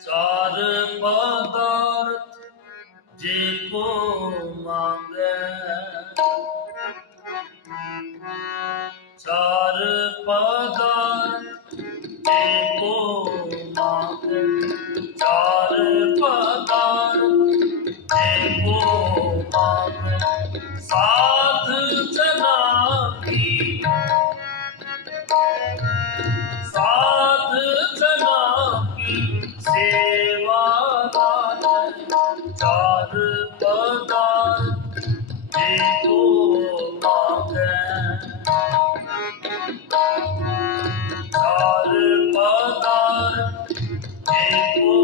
चार पदार्थ जे को मांगे, चार पदार्थ जे को मांगे, चार पदार्थ जे को मांगे, साध जना की, साध जना की सेवा लागे, चार पदार्थ जे को मांगे, चार पदार्थ जे को